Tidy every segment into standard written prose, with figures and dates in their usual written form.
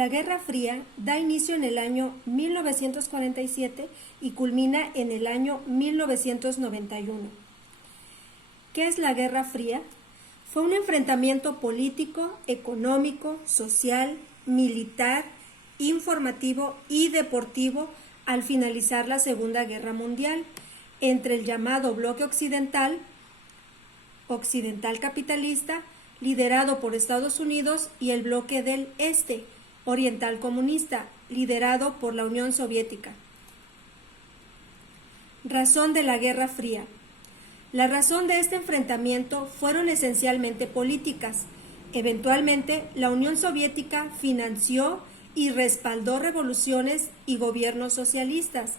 La Guerra Fría da inicio en el año 1947 y culmina en el año 1991. ¿Qué es la Guerra Fría? Fue un enfrentamiento político, económico, social, militar, informativo y deportivo al finalizar la Segunda Guerra Mundial entre el llamado bloque occidental capitalista, liderado por Estados Unidos, y el bloque del Este, oriental comunista, liderado por la Unión Soviética. Razón de la Guerra Fría. La razón de este enfrentamiento fueron esencialmente políticas. Eventualmente, la Unión Soviética financió y respaldó revoluciones y gobiernos socialistas,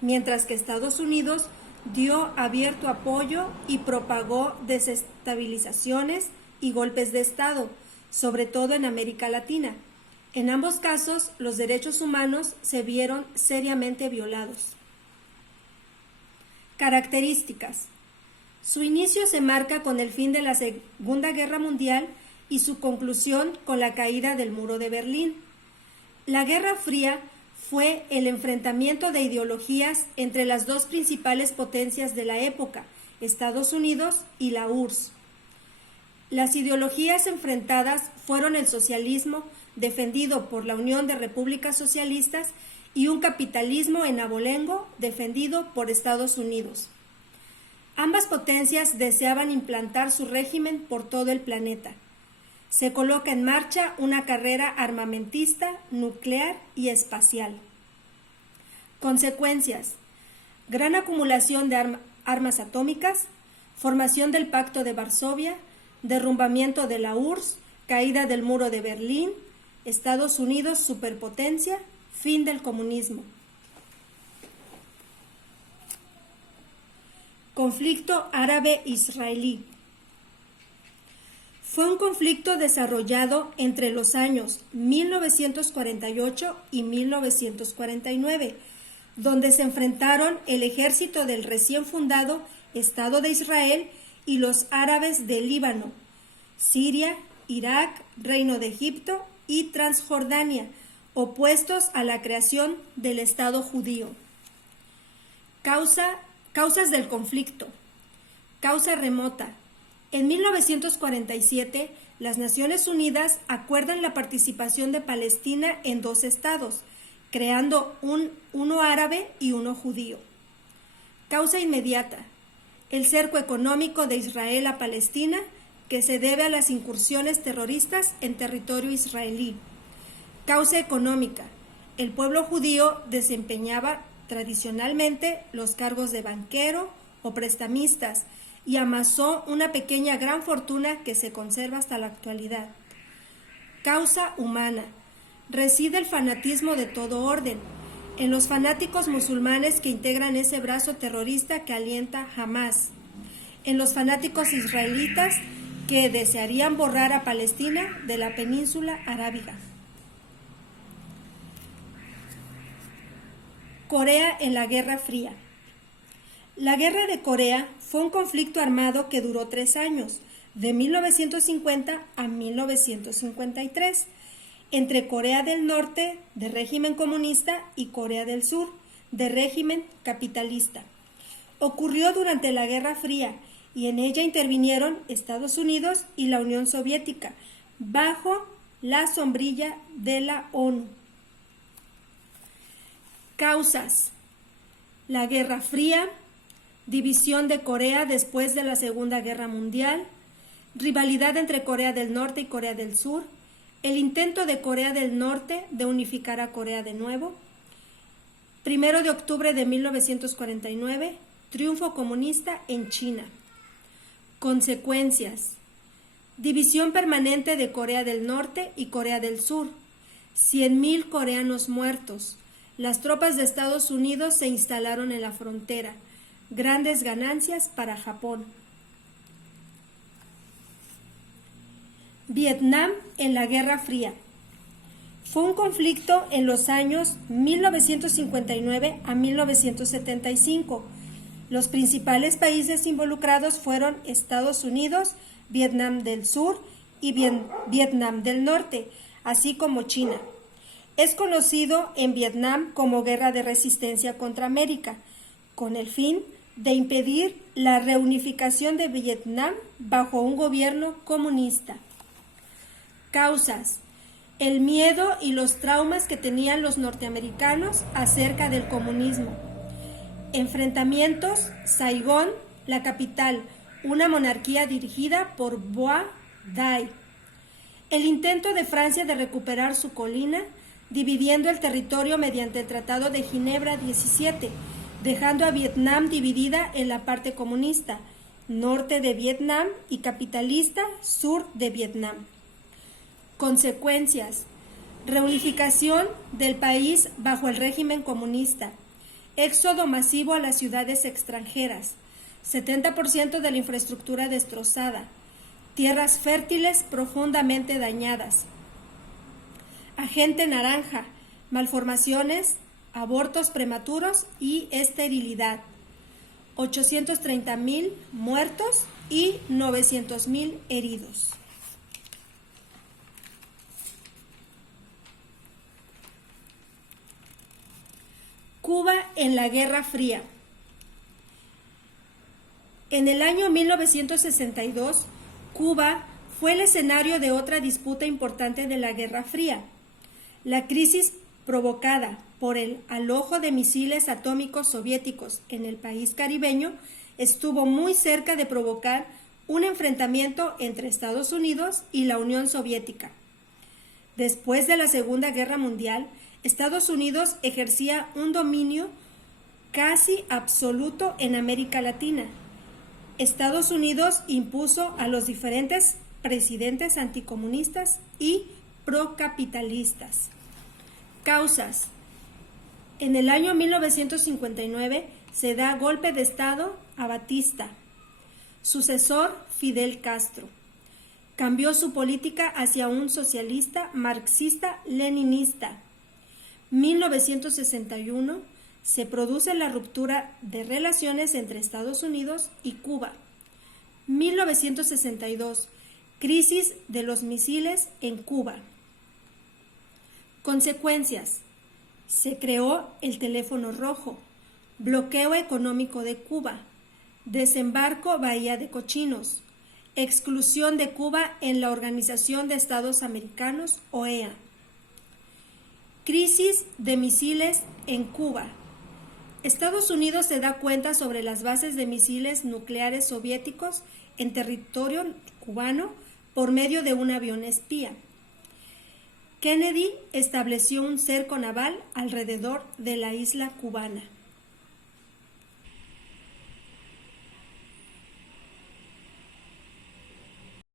mientras que Estados Unidos dio abierto apoyo y propagó desestabilizaciones y golpes de Estado, sobre todo en América Latina. En ambos casos, los derechos humanos se vieron seriamente violados. Características. Su inicio se marca con el fin de la Segunda Guerra Mundial y su conclusión con la caída del Muro de Berlín. La Guerra Fría fue el enfrentamiento de ideologías entre las dos principales potencias de la época, Estados Unidos y la URSS. Las ideologías enfrentadas fueron el socialismo, defendido por la Unión de Repúblicas Socialistas, y un capitalismo en abolengo, defendido por Estados Unidos. Ambas potencias deseaban implantar su régimen por todo el planeta. Se coloca en marcha una carrera armamentista, nuclear y espacial. Consecuencias: gran acumulación de armas atómicas, formación del Pacto de Varsovia, derrumbamiento de la URSS, caída del Muro de Berlín, Estados Unidos superpotencia, fin del comunismo. Conflicto árabe-israelí. Fue un conflicto desarrollado entre los años 1948 y 1949, donde se enfrentaron el ejército del recién fundado Estado de Israel y los árabes de Líbano, Siria, Irak, Reino de Egipto y Transjordania, opuestos a la creación del Estado judío. Causas del conflicto. Causa remota. En 1947, las Naciones Unidas acuerdan la participación de Palestina en dos estados, creando uno árabe y uno judío. Causa inmediata. El cerco económico de Israel a Palestina, que se debe a las incursiones terroristas en territorio israelí. Causa económica. El pueblo judío desempeñaba tradicionalmente los cargos de banquero o prestamistas y amasó una pequeña gran fortuna que se conserva hasta la actualidad. Causa humana. Reside el fanatismo de todo orden, en los fanáticos musulmanes que integran ese brazo terrorista que alienta Hamás, en los fanáticos israelitas que desearían borrar a Palestina de la península arábiga. Corea en la Guerra Fría. La Guerra de Corea fue un conflicto armado que duró 3 años, de 1950 a 1953, entre Corea del Norte, de régimen comunista, y Corea del Sur, de régimen capitalista. Ocurrió durante la Guerra Fría y en ella intervinieron Estados Unidos y la Unión Soviética, bajo la sombrilla de la ONU. Causas: la Guerra Fría, división de Corea después de la Segunda Guerra Mundial, rivalidad entre Corea del Norte y Corea del Sur, el intento de Corea del Norte de unificar a Corea de nuevo, 1 de octubre de 1949, triunfo comunista en China. Consecuencias: división permanente de Corea del Norte y Corea del Sur, 100.000 coreanos muertos. Las tropas de Estados Unidos se instalaron en la frontera. Grandes ganancias para Japón. Vietnam en la Guerra Fría. Fue un conflicto en los años 1959 a 1975. Los principales países involucrados fueron Estados Unidos, Vietnam del Sur y Vietnam del Norte, así como China. Es conocido en Vietnam como Guerra de Resistencia contra América, con el fin de impedir la reunificación de Vietnam bajo un gobierno comunista. Causas: el miedo y los traumas que tenían los norteamericanos acerca del comunismo. Enfrentamientos: Saigón, la capital, una monarquía dirigida por Bois Dai. El intento de Francia de recuperar su colina, dividiendo el territorio mediante el Tratado de Ginebra 17, dejando a Vietnam dividida en la parte comunista, norte de Vietnam, y capitalista, sur de Vietnam. Consecuencias: reunificación del país bajo el régimen comunista, éxodo masivo a las ciudades extranjeras, 70% de la infraestructura destrozada, tierras fértiles profundamente dañadas, agente naranja, malformaciones, abortos prematuros y esterilidad, 830,000 muertos y 900,000 heridos. Cuba en la Guerra Fría. En el año 1962, Cuba fue el escenario de otra disputa importante de la Guerra Fría. La crisis provocada por el alojo de misiles atómicos soviéticos en el país caribeño estuvo muy cerca de provocar un enfrentamiento entre Estados Unidos y la Unión Soviética. Después de la Segunda Guerra Mundial, Estados Unidos ejercía un dominio casi absoluto en América Latina. Estados Unidos impuso a los diferentes presidentes anticomunistas y procapitalistas. Causas: en el año 1959 se da golpe de Estado a Batista. Sucesor: Fidel Castro. Cambió su política hacia un socialista marxista-leninista. 1961 se produce la ruptura de relaciones entre Estados Unidos y Cuba. 1962, crisis de los misiles en Cuba. Consecuencias: se creó el teléfono rojo, bloqueo económico de Cuba, desembarco Bahía de Cochinos, exclusión de Cuba en la Organización de Estados Americanos, OEA. Crisis de misiles en Cuba. Estados Unidos se da cuenta sobre las bases de misiles nucleares soviéticos en territorio cubano por medio de un avión espía. Kennedy estableció un cerco naval alrededor de la isla cubana.